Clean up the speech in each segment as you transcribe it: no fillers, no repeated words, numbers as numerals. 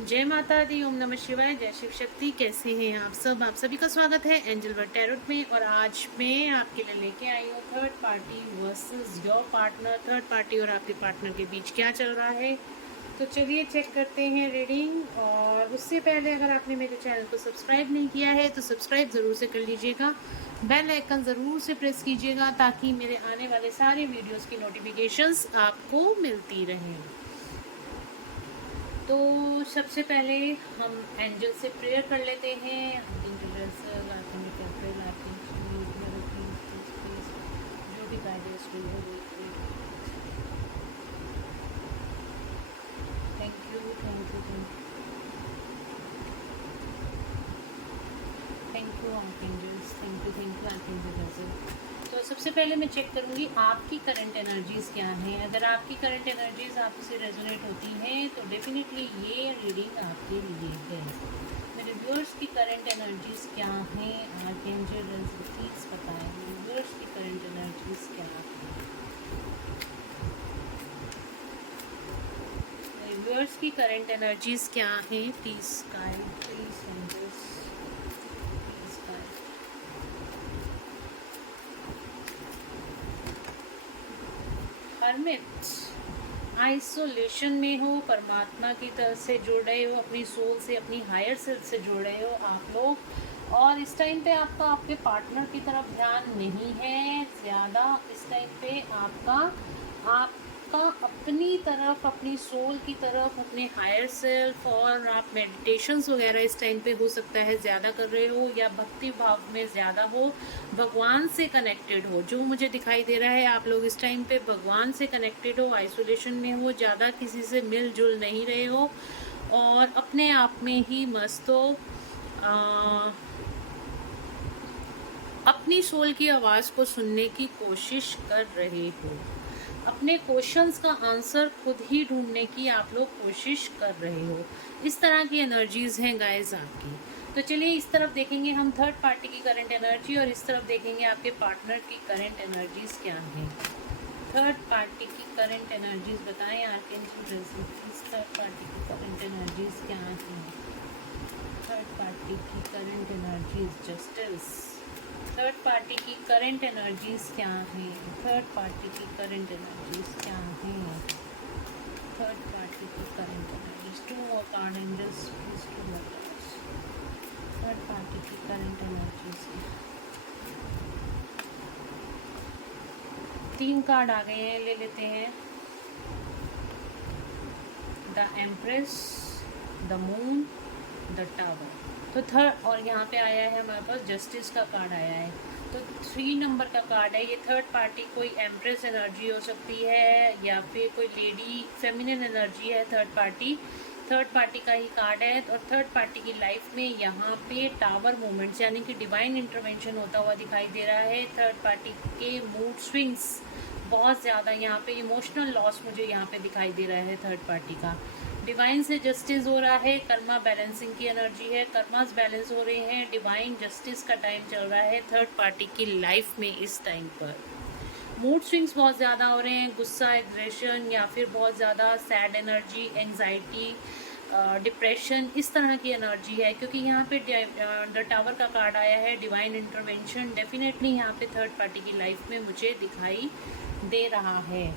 जय माता दी, ओम नमः शिवाय, जय शिव शक्ति। कैसे हैं आप सब? आप सभी का स्वागत है एंजल वर्ड टैरोट में। और आज मैं आपके लिए लेके आई हूँ third party versus your partner. Third party और आपके पार्टनर के बीच क्या चल रहा है, तो चलिए चेक करते हैं रीडिंग। और उससे पहले अगर आपने मेरे चैनल को सब्सक्राइब नहीं किया है तो सब्सक्राइब ज़रूर से कर लीजिएगा, बेल आइकन ज़रूर से प्रेस कीजिएगा ताकि मेरे आने वाले सारे वीडियोज़ की नोटिफिकेशंस आपको मिलती रहें। तो सबसे पहले हम एंजल से प्रेयर कर लेते हैं। जो भी गाइडेंस हुई है वो thank you thank you thank you archangels, thank you archangel. तो सबसे पहले मैं चेक करूंगी आपकी करंट एनर्जीज़ क्या हैं। अगर आपकी करंट एनर्जीज़ आपसे रेजोनेट होती हैं तो डेफिनेटली ये रीडिंग आपके लिए है। मेरे व्यूअर्स की करंट एनर्जीज़ क्या हैं, आर्कएंजल प्लीज़ बताएं मेरे व्यूअर्स की करंट एनर्जीज़ क्या हैं। मेरे व्यूअर्स की करंट एनर्जीज़ क्या हैं, please guide, please angels, please guide. Hermit, isolation में हो, परमात्मा की तरफ से जुड़ रहे हो, अपनी सोल से, अपनी हायर सेल्फ से जुड़ रहे हो आप लोग। और इस टाइम पे आपका आपके पार्टनर की तरफ ध्यान नहीं है ज़्यादा। इस टाइम पे आपका अपनी तरफ, अपनी सोल की तरफ, अपने हायर सेल्फ, और आप मेडिटेशंस वगैरह इस टाइम पे हो सकता है ज़्यादा कर रहे हो, या भक्ति भाव में ज़्यादा हो, भगवान से कनेक्टेड हो। जो मुझे दिखाई दे रहा है आप लोग इस टाइम पे भगवान से कनेक्टेड हो, आइसोलेशन में हो, ज़्यादा किसी से मिलजुल नहीं रहे हो और अपने आप में ही मस्त हो। अपनी सोल की आवाज़ को सुनने की कोशिश कर रहे हो, अपने क्वेश्चंस का आंसर खुद ही ढूंढने की आप लोग कोशिश कर रहे हो। इस तरह की एनर्जीज़ हैं गाइस आपकी। तो चलिए इस तरफ देखेंगे हम थर्ड पार्टी की करंट एनर्जी, और इस तरफ देखेंगे आपके पार्टनर की करंट एनर्जीज़ क्या हैं। थर्ड पार्टी की करंट एनर्जीज़ बताएं आर्कएंजल, थर्ड पार्टी की करंट एनर्जीज़ क्या हैं। थर्ड पार्टी की current energies, justice. Third party की करंट एनर्जीज क्या हैं। थर्ड पार्टी की करंट एनर्जीज क्या हैं। थर्ड पार्टी की करंट एनर्जीज, टू और कार्ड एंजल्स प्लीज, टू और कार्ड्स। थर्ड पार्टी की करंट एनर्जीज, 3 कार्ड आ गए हैं, ले लेते हैं। The empress, the moon, the tower. तो थर्ड, और यहाँ पे आया है हमारे पास जस्टिस का कार्ड आया है। तो 3 नंबर का कार्ड है ये। थर्ड पार्टी कोई एम्प्रेस एनर्जी हो सकती है, या फिर कोई लेडी फेमिनिन एनर्जी है। थर्ड पार्टी का ही कार्ड है। और थर्ड पार्टी की लाइफ में यहाँ पे टावर मूवमेंट्स यानी कि डिवाइन इंटरवेंशन होता हुआ दिखाई दे रहा है। थर्ड पार्टी के मूड स्विंग्स बहुत ज़्यादा, यहाँ पे इमोशनल लॉस मुझे यहाँ पे दिखाई दे रहा है थर्ड पार्टी का। डिवाइन से जस्टिस हो रहा है, कर्मा बैलेंसिंग की एनर्जी है, कर्मास बैलेंस हो रहे हैं, डिवाइन जस्टिस का टाइम चल रहा है थर्ड पार्टी की लाइफ में। इस टाइम पर मूड स्विंग्स बहुत ज़्यादा हो रहे हैं, गुस्सा, एग्रेशन, या फिर बहुत ज़्यादा सैड एनर्जी, एंग्जाइटी, डिप्रेशन, इस तरह की एनर्जी है। क्योंकि यहाँ पे द टावर का कार्ड आया है, डिवाइन इंटरवेंशन डेफिनेटली यहाँ पे थर्ड पार्टी की लाइफ में मुझे दिखाई दे रहा है।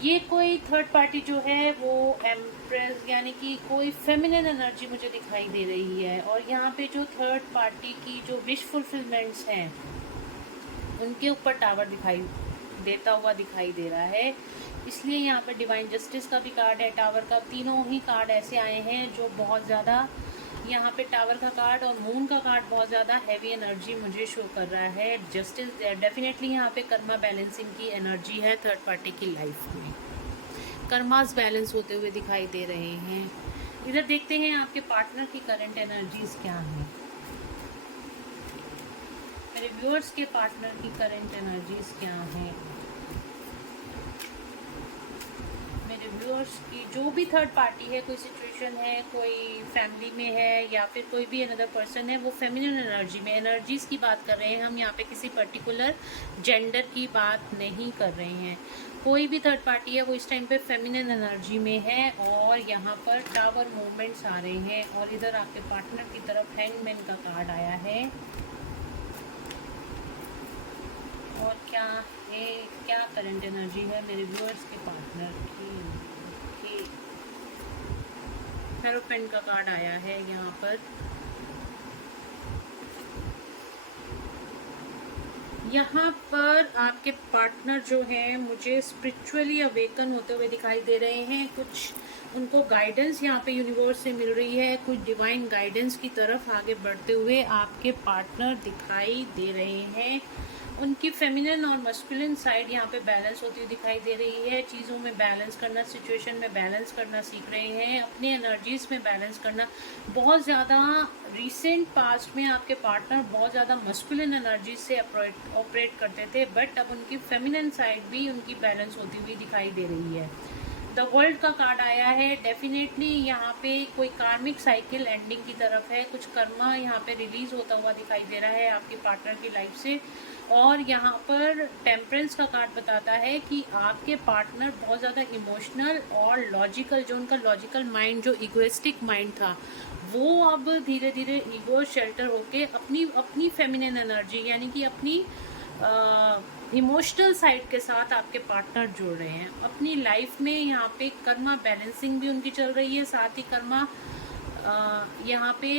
ये कोई थर्ड पार्टी जो है वो एम्प्रेस यानी कि कोई फेमिनिन एनर्जी मुझे दिखाई दे रही है। और यहाँ पे जो थर्ड पार्टी की जो विश फुलफिलमेंट्स हैं उनके ऊपर टावर दिखाई देता हुआ दिखाई दे रहा है। इसलिए यहाँ पे डिवाइन जस्टिस का भी कार्ड है, टावर का, तीनों ही कार्ड ऐसे आए हैं जो बहुत ज़्यादा, यहाँ पे टावर का कार्ड और मून का कार्ड बहुत ज़्यादा हैवी एनर्जी मुझे शो कर रहा है। जस्टिस डेफिनेटली यहाँ पे कर्मा बैलेंसिंग की एनर्जी है थर्ड पार्टी की लाइफ में। कर्मास बैलेंस होते हुए दिखाई दे रहे हैं। इधर देखते हैं आपके पार्टनर की करंट एनर्जीज क्या हैं। मेरे व्यूअर्स के पार्टनर की करंट एनर्जीज क्या हैं। मेरे व्यूअर्स की जो भी थर्ड पार्टी है, कोई सिचुएशन है, कोई फैमिली में है, या फिर कोई भी अनदर पर्सन है, वो फेमिनिन एनर्जी में, एनर्जीज़ की बात कर रहे हैं हम। यहाँ पे किसी पर्टिकुलर जेंडर की बात नहीं कर रहे हैं। कोई भी थर्ड पार्टी है वो इस टाइम पे फेमिनिन एनर्जी में है और यहाँ पर टावर मूवमेंट्स आ रहे हैं और इधर आपके पार्टनर की तरफ हैंगमैन का कार्ड आया है। और क्या है, क्या करंट एनर्जी है मेरे व्यूअर्स के पार्टनर की। हेरोपेंट का कार्ड आया है यहाँ पर। यहाँ पर आपके पार्टनर जो हैं मुझे स्पिरिचुअली अवेकन होते हुए दिखाई दे रहे हैं। कुछ उनको गाइडेंस यहाँ पे यूनिवर्स से मिल रही है, कुछ डिवाइन गाइडेंस की तरफ आगे बढ़ते हुए आपके पार्टनर दिखाई दे रहे हैं। उनकी फेमिनिन और मस्कुलिन साइड यहाँ पे बैलेंस होती हुई दिखाई दे रही है। चीज़ों में बैलेंस करना, सिचुएशन में बैलेंस करना सीख रहे हैं, अपनी एनर्जीज में बैलेंस करना। बहुत ज़्यादा रिसेंट पास्ट में आपके पार्टनर बहुत ज़्यादा मस्कुलिन एनर्जी से ऑपरेट करते थे, बट अब उनकी फेमिनिन साइड भी उनकी बैलेंस होती हुई दिखाई दे रही है। द वर्ल्ड का कार्ड आया है। डेफिनेटली यहाँ पे कोई कार्मिक साइकिल एंडिंग की तरफ है, कुछ कर्मा यहाँ पे रिलीज होता हुआ दिखाई दे रहा है आपके पार्टनर की लाइफ से। और यहाँ पर टेम्परेंस का कार्ड बताता है कि आपके पार्टनर बहुत ज़्यादा इमोशनल और लॉजिकल, जो उनका लॉजिकल माइंड, जो इगोइस्टिक माइंड था, वो अब धीरे धीरे ईगो शेल्टर होके अपनी फेमिनिन एनर्जी यानी कि अपनी इमोशनल साइड के साथ आपके पार्टनर जुड़ रहे हैं अपनी लाइफ में। यहाँ पे कर्मा बैलेंसिंग भी उनकी चल रही है, साथ ही यहाँ पे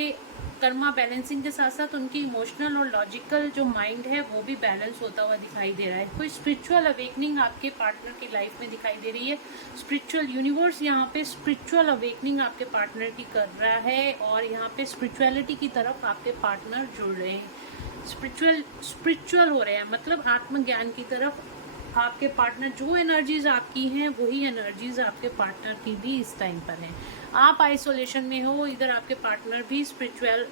कर्मा बैलेंसिंग के साथ साथ उनकी इमोशनल और लॉजिकल जो माइंड है वो भी बैलेंस होता हुआ दिखाई दे रहा है। कोई स्पिरिचुअल अवेकनिंग आपके पार्टनर की लाइफ में दिखाई दे रही है। स्पिरिचुअल यूनिवर्स यहाँ पे स्पिरिचुअल अवेकनिंग आपके पार्टनर की कर रहा है और यहाँ पे स्पिरिचुअलिटी की तरफ आपके पार्टनर जुड़ रहे हैं। स्पिरिचुअल हो रहे हैं, मतलब आत्मज्ञान की तरफ आपके पार्टनर। जो एनर्जीज आपकी हैं वही एनर्जीज आपके पार्टनर की भी इस टाइम पर हैं। आप आइसोलेशन में हो, इधर आपके पार्टनर भी स्पिरिचुअल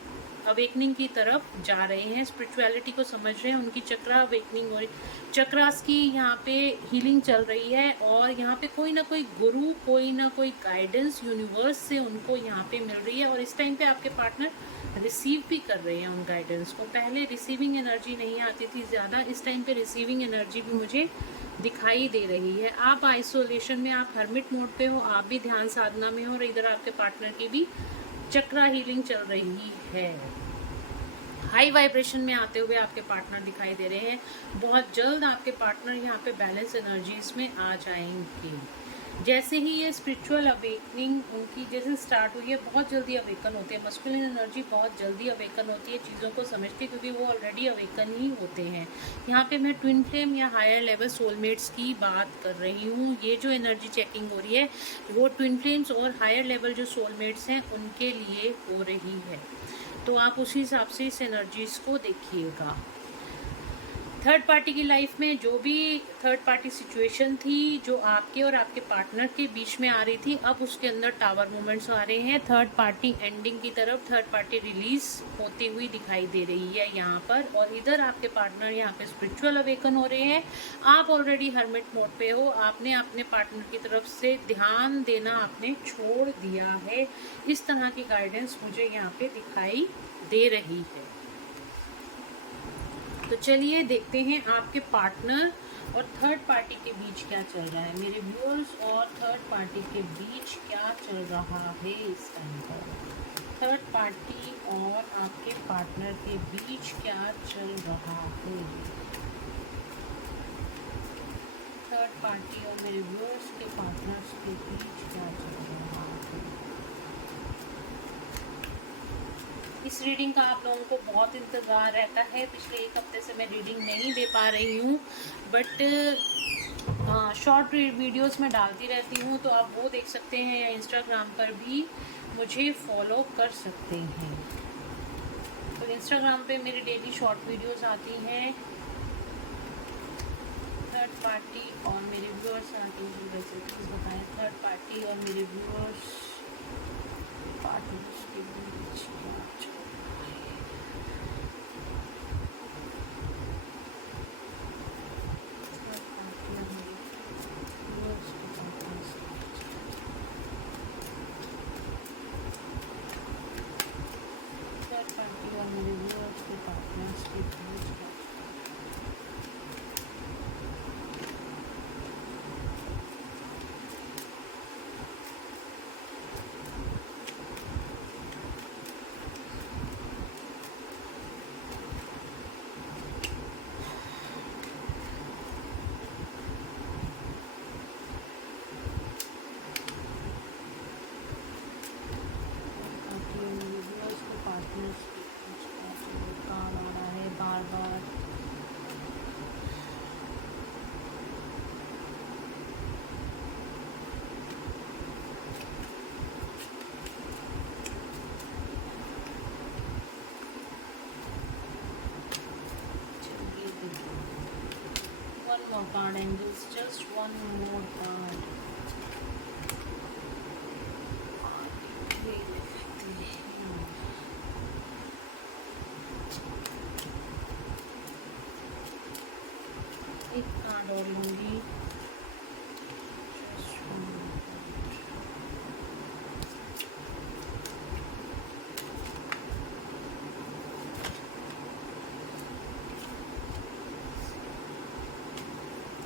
अवेकनिंग की तरफ जा रहे हैं, स्पिरिचुअलिटी को समझ रहे हैं। उनकी चक्रा अवेकनिंग हो रही, चक्रास की यहाँ पे हीलिंग चल रही है और यहाँ पे कोई ना कोई गुरु, कोई ना कोई गाइडेंस यूनिवर्स से उनको यहाँ पे मिल रही है और इस टाइम पे आपके पार्टनर रिसीव भी कर रहे हैं उन गाइडेंस को। पहले रिसीविंग एनर्जी नहीं आती थी ज़्यादा, इस टाइम पे रिसीविंग एनर्जी भी मुझे दिखाई दे रही है। आप आइसोलेशन में, आप हर्मिट मोड पे हो, आप भी ध्यान साधना में हो और इधर आपके पार्टनर की भी चक्रा हीलिंग चल रही है। हाई वाइब्रेशन में आते हुए आपके पार्टनर दिखाई दे रहे हैं। बहुत जल्द आपके पार्टनर यहाँ पे बैलेंस एनर्जीज में आ जाएंगे। जैसे ही ये स्पिरिचुअल अवेकनिंग उनकी जैसे स्टार्ट हुई है, बहुत जल्दी अवेकन होते हैं। मस्कुलिन एनर्जी बहुत जल्दी अवेकन होती है, चीज़ों को समझती है क्योंकि वो ऑलरेडी अवेकन ही होते हैं। यहाँ पे मैं ट्विन फ्लेम या हायर लेवल सोलमेट्स की बात कर रही हूँ। ये जो एनर्जी चेकिंग हो रही है वो ट्विन फ्लेम्स और हायर लेवल जो सोलमेट्स हैं उनके लिए हो रही है, तो आप उसी हिसाब से इस एनर्जीज को देखिएगा। थर्ड पार्टी की लाइफ में जो भी थर्ड पार्टी सिचुएशन थी जो आपके और आपके पार्टनर के बीच में आ रही थी, अब उसके अंदर टावर मूवमेंट्स आ रहे हैं। थर्ड पार्टी एंडिंग की तरफ थर्ड पार्टी रिलीज होती हुई दिखाई दे रही है यहाँ पर। और इधर आपके पार्टनर यहाँ पे स्पिरिचुअल अवेकन हो रहे हैं। आप ऑलरेडी हर्मिट मोड पे हो, आपने अपने पार्टनर की तरफ से ध्यान देना आपने छोड़ दिया है। इस तरह की गाइडेंस मुझे यहाँ पे दिखाई दे रही है। तो चलिए देखते हैं आपके पार्टनर और थर्ड पार्टी के बीच क्या चल रहा है। मेरे व्यूअर्स और थर्ड पार्टी के बीच क्या चल रहा है इस टाइम पर। थर्ड पार्टी और आपके पार्टनर के बीच क्या चल रहा है। थर्ड पार्टी और मेरे व्यूअर्स के पार्टनर्स के बीच क्या चल रहा है। इस रीडिंग का आप लोगों को बहुत इंतज़ार रहता है। पिछले एक हफ्ते से मैं रीडिंग नहीं दे पा रही हूँ, बट शॉर्ट वीडियोस में डालती रहती हूँ, तो आप वो देख सकते हैं या इंस्टाग्राम पर भी मुझे फॉलो कर सकते हैं। तो इंस्टाग्राम पे मेरी डेली शॉर्ट वीडियोस आती हैं। थर्ड पार्टी और मेरे व्यूअर्स आती हैं, वैसे प्लीज़ बताएं थर्ड पार्टी और मेरे व्यूअर्स पार्टनर्स के बीच क्या चल रहा है। थर्ड पार्टी और मेरे व्यूअर्स के पार्टनर्स थर्ड पार्टी और मेरे व्यूअर्स के पार्टनर्स के बीच card angels, just one more card. एक कार्ड और लूँगी।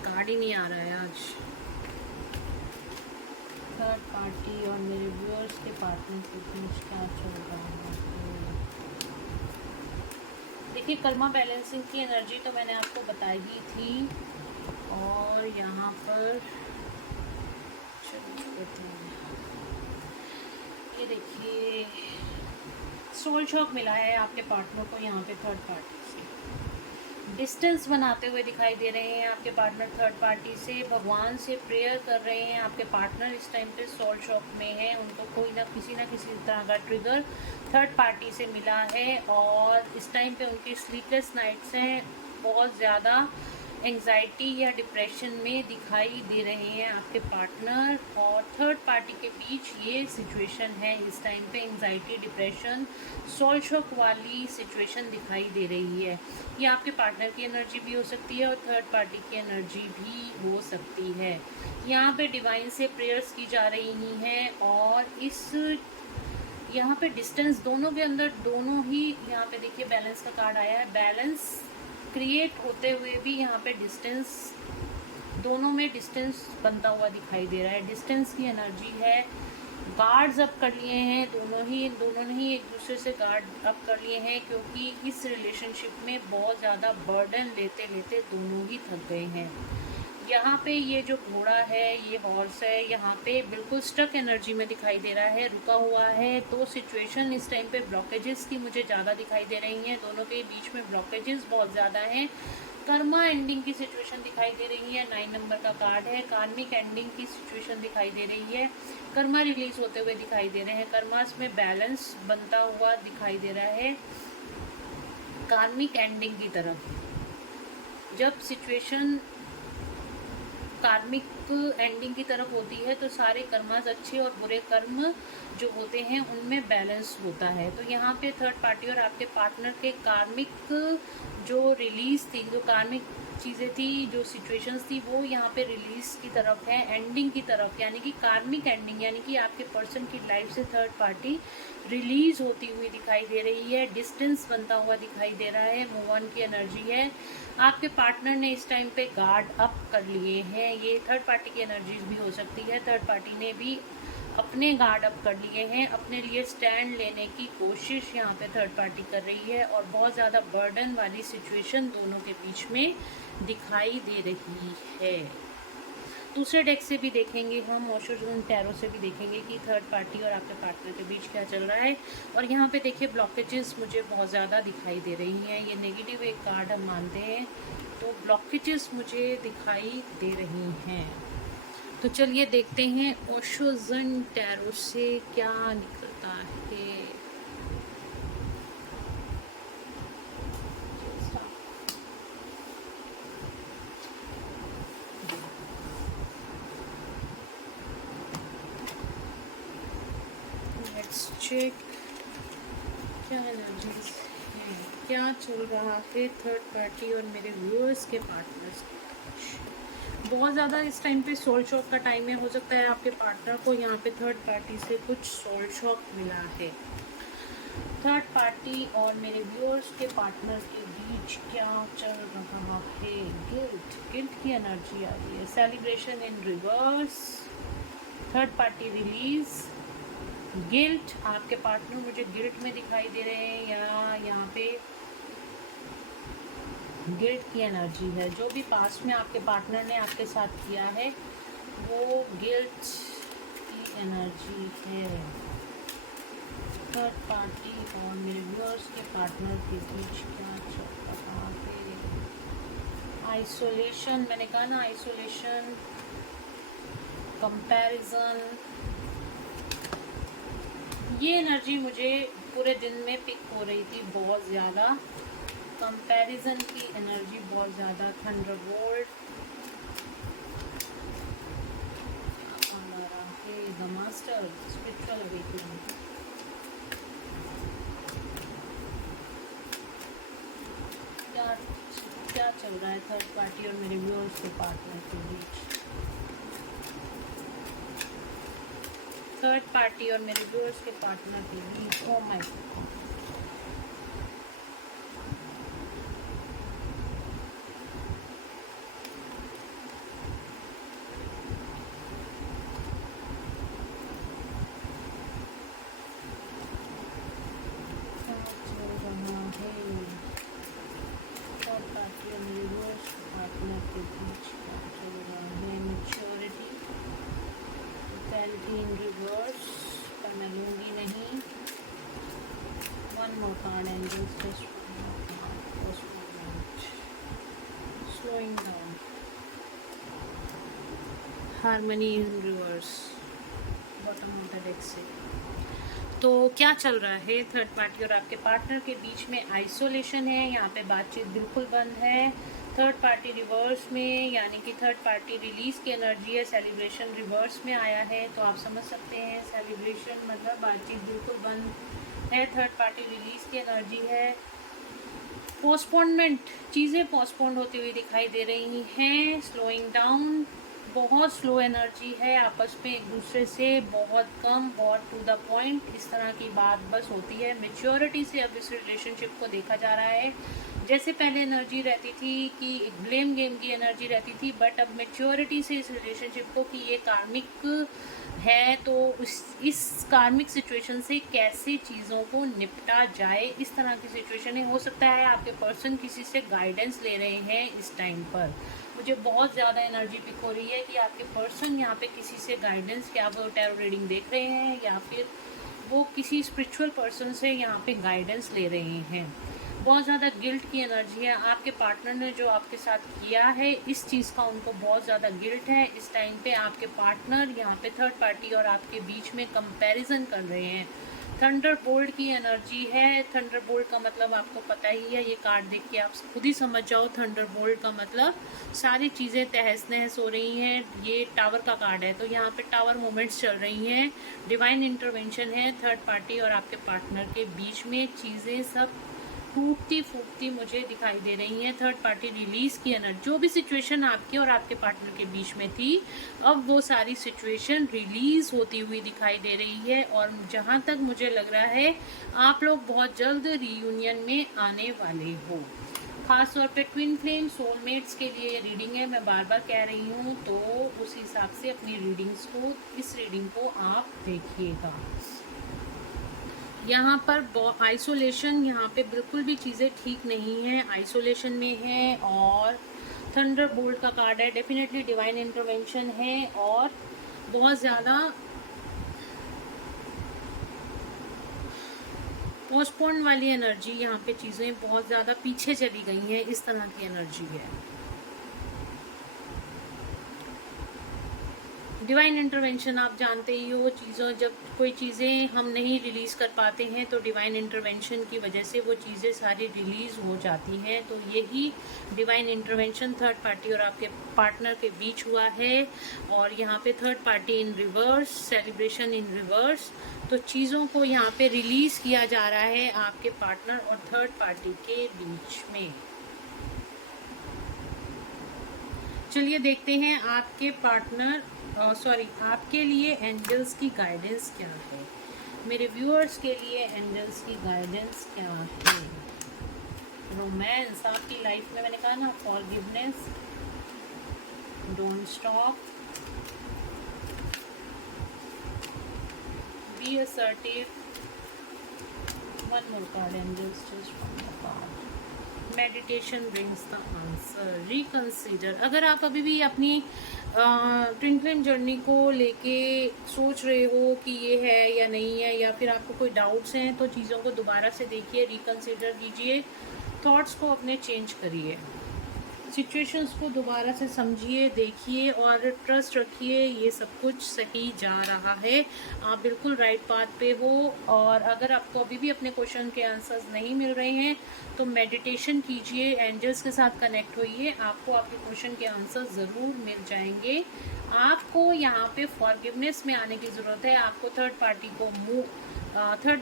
कार्ड ही नहीं आ रहा है आज। थर्ड पार्टी और मेरे व्यूअर्स के पार्टनर के बीच क्या चल रहा है? देखिए, कर्मा बैलेंसिंग की एनर्जी तो मैंने आपको बताई ही थी। और यहाँ पर ये देखिए, सोल शॉक मिला है आपके पार्टनर को यहाँ पे थर्ड पार्टी से। डिस्टेंस बनाते हुए दिखाई दे रहे हैं आपके पार्टनर थर्ड पार्टी से। भगवान से प्रेयर कर रहे हैं। आपके पार्टनर इस टाइम पे सोल शॉक में है। उनको कोई ना किसी तरह का ट्रिगर थर्ड पार्टी से मिला है और इस टाइम पे उनकी स्लीपलेस नाइट्स हैं। बहुत ज़्यादा एंजाइटी या डिप्रेशन में दिखाई दे रहे हैं आपके पार्टनर और थर्ड पार्टी के बीच ये सिचुएशन है। इस टाइम पे एंजाइटी, डिप्रेशन, सोल शॉक वाली सिचुएशन दिखाई दे रही है। ये आपके पार्टनर की एनर्जी भी हो सकती है और थर्ड पार्टी की एनर्जी भी हो सकती है। यहाँ पे डिवाइन से प्रेयर्स की जा रही हैं और इस यहाँ पे डिस्टेंस दोनों के अंदर, दोनों ही यहाँ पे देखिए बैलेंस का कार्ड आया है। बैलेंस क्रिएट होते हुए भी यहाँ पे डिस्टेंस, दोनों में डिस्टेंस बनता हुआ दिखाई दे रहा है। डिस्टेंस की एनर्जी है। गार्ड्स अप कर लिए हैं दोनों ने ही एक दूसरे से गार्ड अप कर लिए हैं क्योंकि इस रिलेशनशिप में बहुत ज़्यादा बर्डन लेते लेते दोनों ही थक गए हैं। यहाँ पे ये जो घोड़ा है, ये हॉर्स है, यहाँ पे बिल्कुल स्टक एनर्जी में दिखाई दे रहा है, रुका हुआ है। तो सिचुएशन इस टाइम पे ब्लॉकेजेस की मुझे ज़्यादा दिखाई दे रही हैं। दोनों के बीच में ब्लॉकेजेस बहुत ज़्यादा हैं। कर्मा एंडिंग की सिचुएशन दिखाई दे रही है। 9 नंबर का कार्ड है। कार्मिक एंडिंग की सिचुएशन दिखाई दे रही है। कर्मा रिलीज होते हुए दिखाई दे रहे हैं। कर्मास में बैलेंस बनता हुआ दिखाई दे रहा है कार्मिक एंडिंग की तरफ। जब सिचुएशन कार्मिक एंडिंग की तरफ होती है तो सारे कर्मास, अच्छे और बुरे कर्म जो होते हैं उनमें बैलेंस होता है। तो यहाँ पे थर्ड पार्टी और आपके पार्टनर के कार्मिक जो रिलीज थी, जो कार्मिक चीज़ें थी, जो सिचुएशंस थी, वो यहाँ पे रिलीज की तरफ है, एंडिंग की तरफ, यानी कि कार्मिक एंडिंग, यानी कि आपके पर्सन की लाइफ से थर्ड पार्टी रिलीज होती हुई दिखाई दे रही है। डिस्टेंस बनता हुआ दिखाई दे रहा है। मूव ऑन की एनर्जी है। आपके पार्टनर ने इस टाइम पे गार्ड अप कर लिए हैं। ये थर्ड पार्टी की एनर्जीज भी हो सकती है। थर्ड पार्टी ने भी अपने गार्ड अप कर लिए हैं, अपने लिए स्टैंड लेने की कोशिश यहाँ पे थर्ड पार्टी कर रही है और बहुत ज़्यादा बर्डन वाली सिचुएशन दोनों के बीच में दिखाई दे रही है। दूसरे डेक से भी देखेंगे हम, ओशो टैरो से भी देखेंगे कि थर्ड पार्टी और आपके पार्टनर के बीच क्या चल रहा है। और यहाँ पे देखिए ब्लॉकेजेस मुझे बहुत ज़्यादा दिखाई दे रही हैं। ये नेगेटिव एक कार्ड हम मानते हैं, तो ब्लॉकेजेस मुझे दिखाई दे रही हैं। तो चलिए देखते हैं ओशो टैरो से क्या निकलता है। चेक क्या एनर्जीज हैं, क्या चल रहा है थर्ड पार्टी और मेरे व्यूअर्स के पार्टनर्स के बीच। बहुत ज़्यादा इस टाइम पे सोल शॉक का टाइम है। हो सकता है आपके पार्टनर को यहाँ पे थर्ड पार्टी से कुछ सोल शॉक मिला है। थर्ड पार्टी और मेरे व्यूअर्स के पार्टनर के बीच क्या चल रहा है। गिल्ट की एनर्जी आ रही है। Celebration in reverse. Third party release. Guilt, आपके पार्टनर मुझे गिल्ट में दिखाई दे रहे हैं या यहाँ पे गिल्ट की एनर्जी है। जो भी पास्ट में आपके पार्टनर ने आपके साथ किया है वो गिल्ट की एनर्जी है। थर्ड पार्टी और मेरे व्यूअर्स के पार्टनर के बीच क्या चल रहा है। आइसोलेशन, मैंने कहा ना, आइसोलेशन, कंपैरिजन, ये एनर्जी मुझे पूरे दिन में पिक हो रही थी बहुत ज़्यादा। कंपैरिजन की एनर्जी बहुत ज़्यादा। Thunderbolt, the master, spiritual awakening. क्या क्या चल रहा है थर्ड पार्टी और मेरे व्यूअर्स के पार्टनर के बीच? थर्ड पार्टी और मेरे व्यूअर्स के पार्टनर के बीच, oh my god. In reverse पर मैं लूँगी नहीं। One more card angels, just slowing down, harmony in reverse, bottom of the deck से। तो क्या चल रहा है थर्ड पार्टी और आपके पार्टनर के बीच में? आइसोलेशन है, यहाँ पे बातचीत बिल्कुल बंद है। थर्ड पार्टी रिवर्स में, यानी कि थर्ड पार्टी रिलीज की एनर्जी है। सेलिब्रेशन रिवर्स में आया है, तो आप समझ सकते हैं सेलिब्रेशन मतलब बातचीत बिल्कुल बंद है। थर्ड पार्टी रिलीज की एनर्जी है। पोस्टपोनमेंट, चीज़ें पोस्टपोन्ड होती हुई दिखाई दे रही हैं। स्लोइंग डाउन, बहुत स्लो एनर्जी है, आपस में एक दूसरे से बहुत कम, बहुत टू द पॉइंट, इस तरह की बात बस होती है। मैच्योरिटी से अब इस रिलेशनशिप को देखा जा रहा है। जैसे पहले एनर्जी रहती थी कि एक ब्लेम गेम की एनर्जी रहती थी, बट अब मैच्योरिटी से इस रिलेशनशिप को कि ये कार्मिक है, तो इस कार्मिक सिचुएशन से कैसे चीज़ों को निपटा जाए, इस तरह की सिचुएशन है। हो सकता है आपके पर्सन किसी से गाइडेंस ले रहे हैं इस टाइम पर। मुझे बहुत ज़्यादा एनर्जी पिक हो रही है कि आपके पर्सन यहाँ पे किसी से गाइडेंस, क्या वो टैरो रीडिंग देख रहे हैं या फिर वो किसी स्पिरिचुअल पर्सन से यहाँ पे गाइडेंस ले रहे हैं। बहुत ज़्यादा गिल्ट की एनर्जी है। आपके पार्टनर ने जो आपके साथ किया है इस चीज़ का उनको बहुत ज़्यादा गिल्ट है। इस टाइम पे आपके पार्टनर यहाँ पे थर्ड पार्टी और आपके बीच में कंपैरिजन कर रहे हैं। थंडर बोल्ट की एनर्जी है। थंडर बोल्ट का मतलब आपको पता ही है, ये कार्ड देख के आप खुद ही समझ जाओ। थंडर बोल्ट का मतलब सारी चीज़ें तहस नहस हो रही हैं। ये टावर का कार्ड है, तो यहाँ पे टावर मोमेंट्स चल रही हैं। डिवाइन इंटरवेंशन है थर्ड पार्टी और आपके पार्टनर के बीच में। चीज़ें सब टूटती फूटती मुझे दिखाई दे रही है। थर्ड पार्टी रिलीज की एनर्जी, जो भी सिचुएशन आपके और आपके पार्टनर के बीच में थी, अब वो सारी सिचुएशन रिलीज होती हुई दिखाई दे रही है। और जहाँ तक मुझे लग रहा है आप लोग बहुत जल्द रियूनियन में आने वाले हो। खास तौर पे ट्विन फ्लेम सोलमेट्स के लिए रीडिंग है, मैं बार बार कह रही हूँ, तो उस हिसाब से अपनी रीडिंग्स को, इस रीडिंग को आप देखिएगा। यहाँ पर आइसोलेशन, यहाँ पे बिल्कुल भी चीज़ें ठीक नहीं है, आइसोलेशन में है। और थंडर बोल्ट का कार्ड है, डेफिनेटली डिवाइन इंटरवेंशन है। और बहुत ज़्यादा पोस्टपोन वाली एनर्जी, यहाँ पे चीज़ें बहुत ज़्यादा पीछे चली गई हैं, इस तरह की एनर्जी है। डिवाइन इंटरवेंशन आप जानते ही हो, चीज़ों जब कोई चीज़ें हम नहीं रिलीज़ कर पाते हैं तो डिवाइन इंटरवेंशन की वजह से वो चीज़ें सारी रिलीज़ हो जाती हैं। तो यही डिवाइन इंटरवेंशन थर्ड पार्टी और आपके पार्टनर के बीच हुआ है। और यहाँ पे third party in reverse, celebration in reverse. तो चीज़ों को यहाँ पे रिलीज़ किया जा रहा है आपके पार्टनर और थर्ड पार्टी के बीच में। चलिए देखते हैं आपके पार्टनर आपके लिए एंजल्स की गाइडेंस क्या है। मेरे व्यूअर्स के लिए एंजल्स की गाइडेंस क्या है। रोमांस आपकी लाइफ में, मैंने कहा ना, forgiveness, don't stop, be assertive, one more card angels just from the card. Meditation brings the answer, reconsider. अगर आप अभी भी अपनी ट्विन फ्लेम जर्नी को लेके सोच रहे हो कि ये है या नहीं है, या फिर आपको कोई डाउट्स हैं, तो चीज़ों को दोबारा से देखिए, रिकंसीडर कीजिए, थॉट्स को अपने चेंज करिए, सिचुएशंस को दोबारा से समझिए, देखिए और ट्रस्ट रखिए, ये सब कुछ सही जा रहा है, आप बिल्कुल राइट पाथ पे हो। और अगर आपको अभी भी अपने क्वेश्चन के आंसर्स नहीं मिल रहे हैं तो मेडिटेशन कीजिए, एंजल्स के साथ कनेक्ट होइए, आपको आपके क्वेश्चन के आंसर्स ज़रूर मिल जाएंगे। आपको यहाँ पे फॉरगिवनेस में आने की ज़रूरत है। आपको थर्ड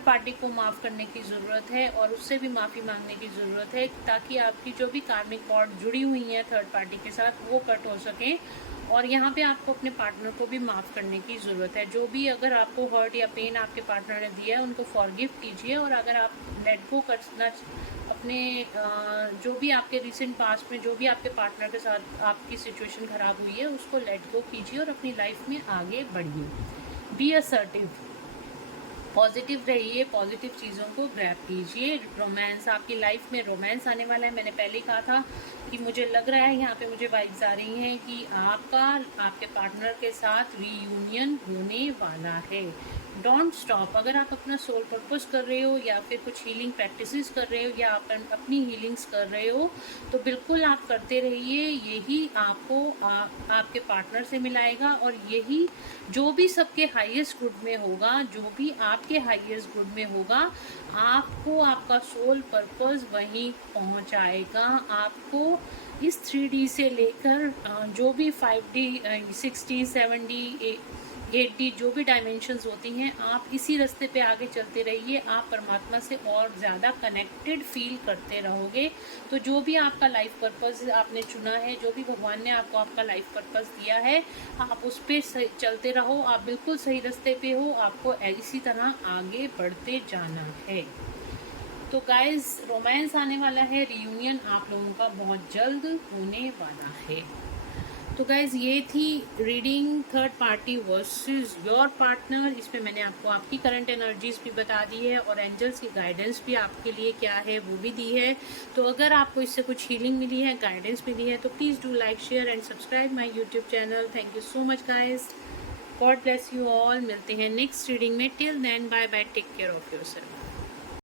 पार्टी को माफ़ करने की ज़रूरत है और उससे भी माफ़ी मांगने की ज़रूरत है, ताकि आपकी जो भी कार्मिक कॉर्ड जुड़ी हुई हैं थर्ड पार्टी के साथ वो कट हो सके। और यहाँ पे आपको अपने पार्टनर को भी माफ़ करने की ज़रूरत है। जो भी अगर आपको हर्ट या पेन आपके पार्टनर ने दिया है उनको फॉरगिव कीजिए। और अगर आप लेट गो करना अपने जो भी आपके रिसेंट पास्ट में जो भी आपके पार्टनर के साथ आपकी सिचुएशन ख़राब हुई है उसको लेट गो कीजिए और अपनी लाइफ में आगे बढ़िए। बी असर्टिव, पॉजिटिव रहिए, पॉजिटिव चीज़ों को ग्रैब कीजिए। रोमांस, आपकी लाइफ में रोमांस आने वाला है। मैंने पहले कहा था कि मुझे लग रहा है, यहाँ पे मुझे वाइब्स आ रही हैं कि आपके पार्टनर के साथ रीयूनियन होने वाला है। Don't stop. अगर आप अपना सोल पर्पस कर रहे हो या फिर कुछ हीलिंग प्रैक्टिसेस कर रहे हो या आप अपनी हीलिंग्स कर रहे हो तो बिल्कुल आप करते रहिए। यही आपको आपके पार्टनर से मिलाएगा और यही जो भी सबके हाईएस्ट गुड में होगा, जो भी आपके हाईएस्ट गुड में होगा, आपको आपका सोल पर्पस वहीं पहुंचाएगा। आपको इस 3D से लेकर जो भी 5D 60 70 8D जो भी डायमेंशंस होती हैं, आप इसी रास्ते पे आगे चलते रहिए। आप परमात्मा से और ज़्यादा कनेक्टेड फील करते रहोगे। तो जो भी आपका लाइफ पर्पस आपने चुना है, जो भी भगवान ने आपको आपका लाइफ पर्पस दिया है, आप उस पर चलते रहो। आप बिल्कुल सही रास्ते पे हो। आपको इसी तरह आगे बढ़ते जाना है। तो गाइज, रोमांस आने वाला है, रियूनियन आप लोगों का बहुत जल्द होने वाला है। तो गाइज, ये थी reading third party versus your partner. इसमें मैंने आपको आपकी करंट एनर्जीज भी बता दी है और एंजल्स की गाइडेंस भी आपके लिए क्या है वो भी दी है। तो अगर आपको इससे कुछ हीलिंग मिली है, गाइडेंस मिली है, तो please do like, share and subscribe my YouTube channel. Thank you so much guys. God bless you all. मिलते हैं नेक्स्ट रीडिंग में। Till then, bye bye, take care of your self.